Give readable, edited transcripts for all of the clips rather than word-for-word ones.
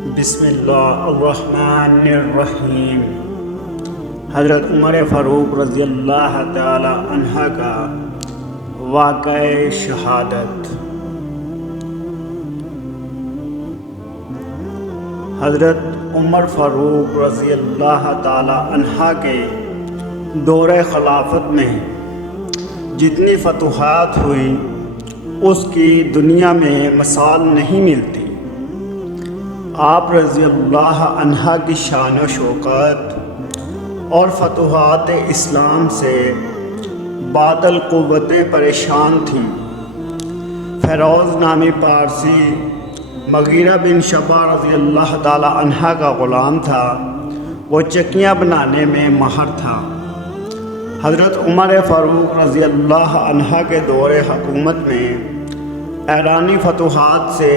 بسم اللہ الرحمن الرحیم۔ حضرت عمر فاروق رضی اللہ تعالی عنہ کا واقعہ شہادت۔ حضرت عمر فاروق رضی اللہ تعالی عنہ کے دور خلافت میں جتنی فتوحات ہوئی اس کی دنیا میں مثال نہیں ملتی۔ آپ رضی اللہ عنہ کی شان و شوکت اور فتوحات اسلام سے باطل قوتیں پریشان تھیں۔ فیروز نامی پارسی مغیرہ بن شعبہ رضی اللہ تعالی عنہ کا غلام تھا، وہ چکیاں بنانے میں ماہر تھا۔ حضرت عمر فاروق رضی اللہ عنہ کے دور حکومت میں ایرانی فتوحات سے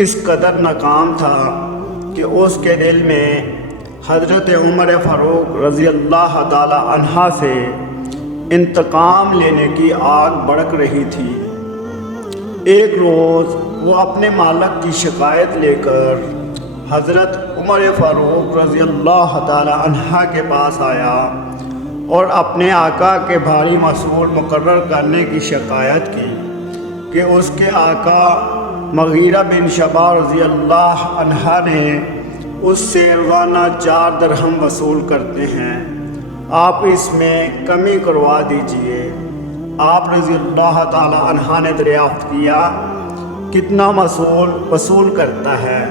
اس قدر ناکام تھا کہ اس کے دل میں حضرت عمر فاروق رضی اللہ تعالی عنہ سے انتقام لینے کی آگ بھڑک رہی تھی۔ ایک روز وہ اپنے مالک کی شکایت لے کر حضرت عمر فاروق رضی اللہ تعالی عنہ کے پاس آیا اور اپنے آقا کے بھاری مسئول مقرر کرنے کی شکایت کی کہ اس کے آقا مغیرہ بن شعبہ رضی اللہ عنہ نے اس سے روزانہ 4 درہم وصول کرتے ہیں، آپ اس میں کمی کروا دیجئے۔ آپ رضی اللہ تعالی عنہ نے دریافت کیا کتنا وصول کرتا ہے؟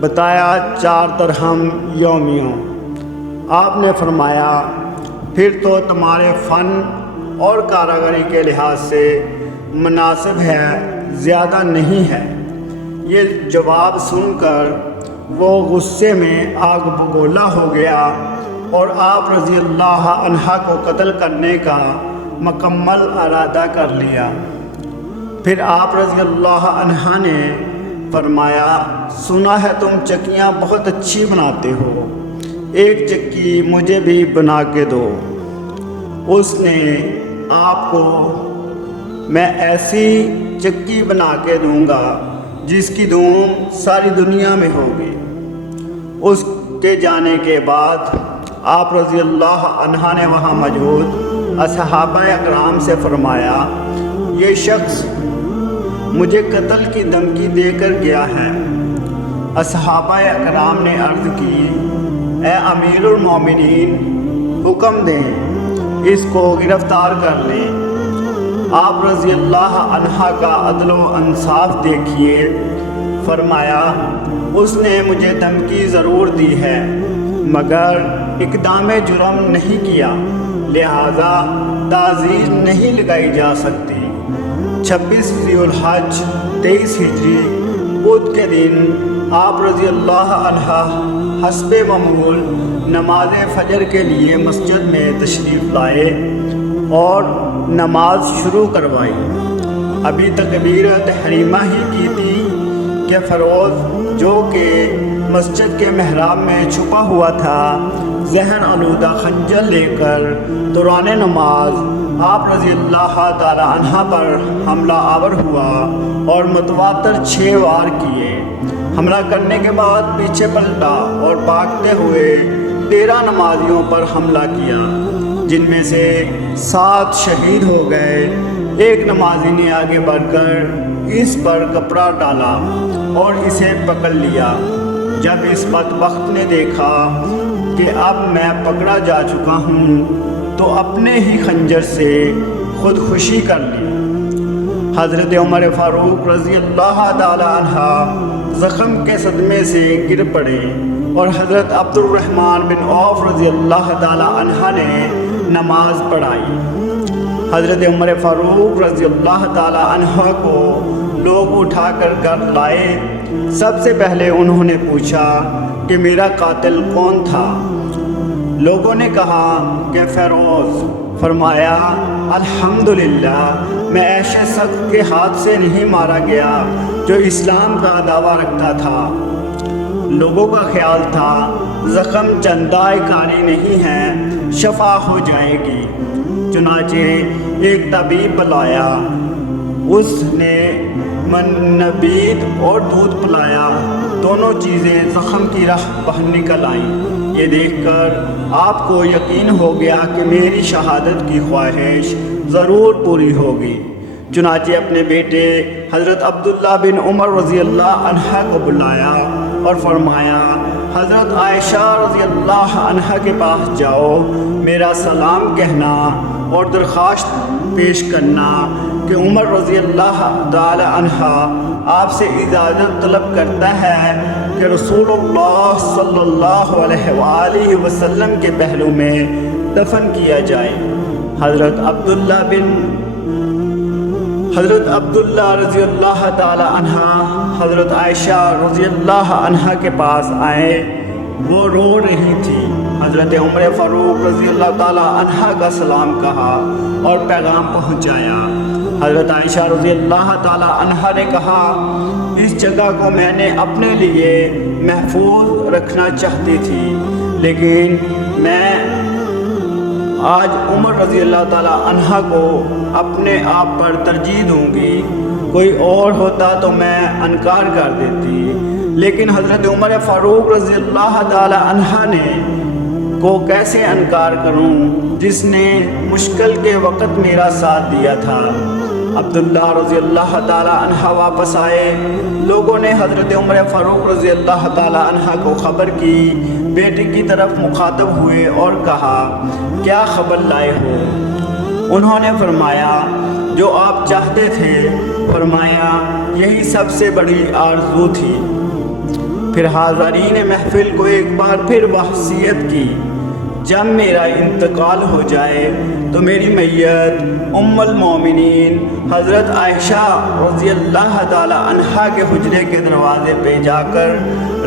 بتایا 4 درہم یومیوں۔ آپ نے فرمایا پھر تو تمہارے فن اور کاراگری کے لحاظ سے مناسب ہے، زیادہ نہیں ہے۔ یہ جواب سن کر وہ غصے میں آگ بگولا ہو گیا اور آپ رضی اللہ عنہ کو قتل کرنے کا مکمل ارادہ کر لیا۔ پھر آپ رضی اللہ عنہ نے فرمایا سنا ہے تم چکیاں بہت اچھی بناتے ہو، ایک چکی مجھے بھی بنا کے دو۔ اس نے آپ کو میں ایسی چکی بنا کے دوں گا جس کی دھوم ساری دنیا میں ہوگی۔ اس کے جانے کے بعد آپ رضی اللہ عنہ نے وہاں موجود اصحابہ اکرام سے فرمایا یہ شخص مجھے قتل کی دھمکی دے کر گیا ہے۔ اصحابہ اکرام نے عرض کی اے امیر المومنین، حکم دیں اس کو گرفتار کر لیں۔ آپ رضی اللہ عنہ کا عدل و انصاف دیکھیے، فرمایا اس نے مجھے دھمکی ضرور دی ہے مگر اقدام جرم نہیں کیا، لہذا تعزیر نہیں لگائی جا سکتی۔ 26 ذی الحج 23 ہجری بدھ کے دن آپ رضی اللہ عنہ حسب معمول نماز فجر کے لیے مسجد میں تشریف لائے اور نماز شروع کروائی۔ ابھی تکبیر تحریمہ ہی کی تھی کہ فیروز جو کہ مسجد کے محراب میں چھپا ہوا تھا ذہن آلودہ خنجر لے کر دوران نماز آپ رضی اللہ تعالی عنہ پر حملہ آور ہوا اور متواتر 6 وار کیے۔ حملہ کرنے کے بعد پیچھے پلٹا اور بھاگتے ہوئے 13 نمازیوں پر حملہ کیا، جن میں سے 7 شہید ہو گئے۔ ایک نمازی نے آگے بڑھ کر اس پر کپڑا ڈالا اور اسے پکڑ لیا۔ جب اس بدبخت نے دیکھا کہ اب میں پکڑا جا چکا ہوں تو اپنے ہی خنجر سے خودکشی کر لی۔ حضرت عمر فاروق رضی اللہ تعالی عنہ زخم کے صدمے سے گر پڑے اور حضرت عبد الرحمن بن عوف رضی اللہ تعالی عنہ نے نماز پڑھائی۔ حضرت عمر فاروق رضی اللہ تعالی عنہ کو لوگ اٹھا کر گھر لائے۔ سب سے پہلے انہوں نے پوچھا کہ میرا قاتل کون تھا؟ لوگوں نے کہا کہ فیروز۔ فرمایا الحمدللہ میں ایسے شخص کے ہاتھ سے نہیں مارا گیا جو اسلام کا دعویٰ رکھتا تھا۔ لوگوں کا خیال تھا زخم چندائے کاری نہیں ہے، شفا ہو جائے گی۔ چنانچہ ایک طبیب بلایا، اس نے نبید اور دودھ پلایا دونوں چیزیں زخم کی راہ باہر نکل آئیں۔ یہ دیکھ کر آپ کو یقین ہو گیا کہ میری شہادت کی خواہش ضرور پوری ہوگی۔ چنانچہ اپنے بیٹے حضرت عبداللہ بن عمر رضی اللہ عنہ کو بلایا اور فرمایا، حضرت عائشہ رضی اللہ عنہ کے پاس جاؤ، میرا سلام کہنا اور درخواست پیش کرنا کہ عمر رضی اللہ تعالی عنہ آپ سے اجازت طلب کرتا ہے کہ رسول اللہ صلی اللہ علیہ وآلہ وسلم کے پہلو میں دفن کیا جائے۔ حضرت عبداللہ رضی اللہ تعالی عنہ حضرت عائشہ رضی اللہ عنہ کے پاس آئے، وہ رو رہی تھی۔ حضرت عمر فاروق رضی اللہ تعالی عنہ کا سلام کہا اور پیغام پہنچایا۔ حضرت عائشہ رضی اللہ تعالی عنہ نے کہا، اس جگہ کو میں نے اپنے لیے محفوظ رکھنا چاہتی تھی، لیکن میں آج عمر رضی اللہ تعالی عنہ کو اپنے آپ پر ترجیح دوں گی۔ کوئی اور ہوتا تو میں انکار کر دیتی، لیکن حضرت عمر فاروق رضی اللہ تعالی عنہ نے کو کیسے انکار کروں جس نے مشکل کے وقت میرا ساتھ دیا تھا۔ عبداللہ رضی اللہ تعالی عنہ واپس آئے۔ لوگوں نے حضرت عمر فاروق رضی اللہ تعالی عنہ کو خبر کی، بیٹے کی طرف مخاطب ہوئے اور کہا، کیا خبر لائے ہو؟ انہوں نے فرمایا، جو آپ چاہتے تھے۔ فرمایا، یہی سب سے بڑی آرزو تھی۔ پھر حاضرین محفل کو ایک بار پھر وصیت کی، جب میرا انتقال ہو جائے تو میری میت ام المومنین حضرت عائشہ رضی اللہ تعالی عنہ کے حجرے کے دروازے پہ جا کر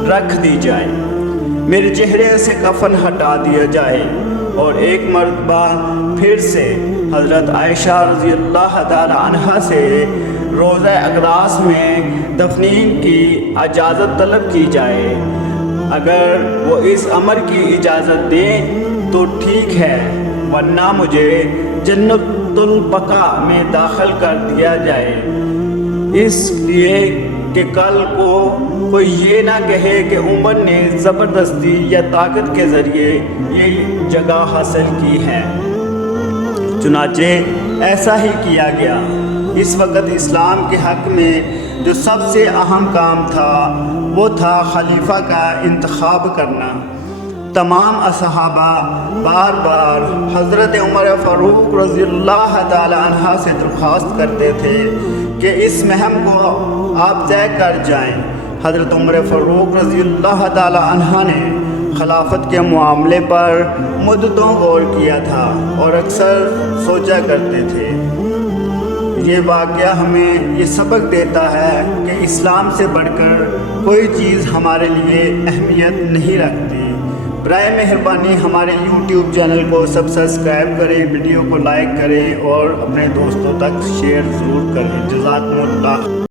رکھ دی جائے، میرے چہرے سے کفن ہٹا دیا جائے اور ایک مرتبہ پھر سے حضرت عائشہ رضی اللہ تعالی عنہ سے روضہ اقداس میں تدفین کی اجازت طلب کی جائے۔ اگر وہ اس امر کی اجازت دیں تو ٹھیک ہے، ورنہ مجھے جنت البقاء میں داخل کر دیا جائے، اس لیے کہ کل کو کوئی یہ نہ کہے کہ عمر نے زبردستی یا طاقت کے ذریعے یہ جگہ حاصل کی ہے۔ چنانچہ ایسا ہی کیا گیا۔ اس وقت اسلام کے حق میں جو سب سے اہم کام تھا وہ تھا خلیفہ کا انتخاب کرنا۔ تمام صحابہ بار بار حضرت عمر فاروق رضی اللہ تعالی عنہ سے درخواست کرتے تھے کہ اس مہم کو آپ طے کر جائیں۔ حضرت عمر فاروق رضی اللہ تعالی عنہ نے خلافت کے معاملے پر مدتوں غور کیا تھا اور اکثر سوچا کرتے تھے۔ یہ واقعہ ہمیں یہ سبق دیتا ہے کہ اسلام سے بڑھ کر کوئی چیز ہمارے لیے اہمیت نہیں رکھتی۔ برائے مہربانی ہمارے YouTube چینل کو سبسکرائب کریں، ویڈیو کو لائک کریں اور اپنے دوستوں تک شیئر ضرور کریں۔ جزاکم اللہ۔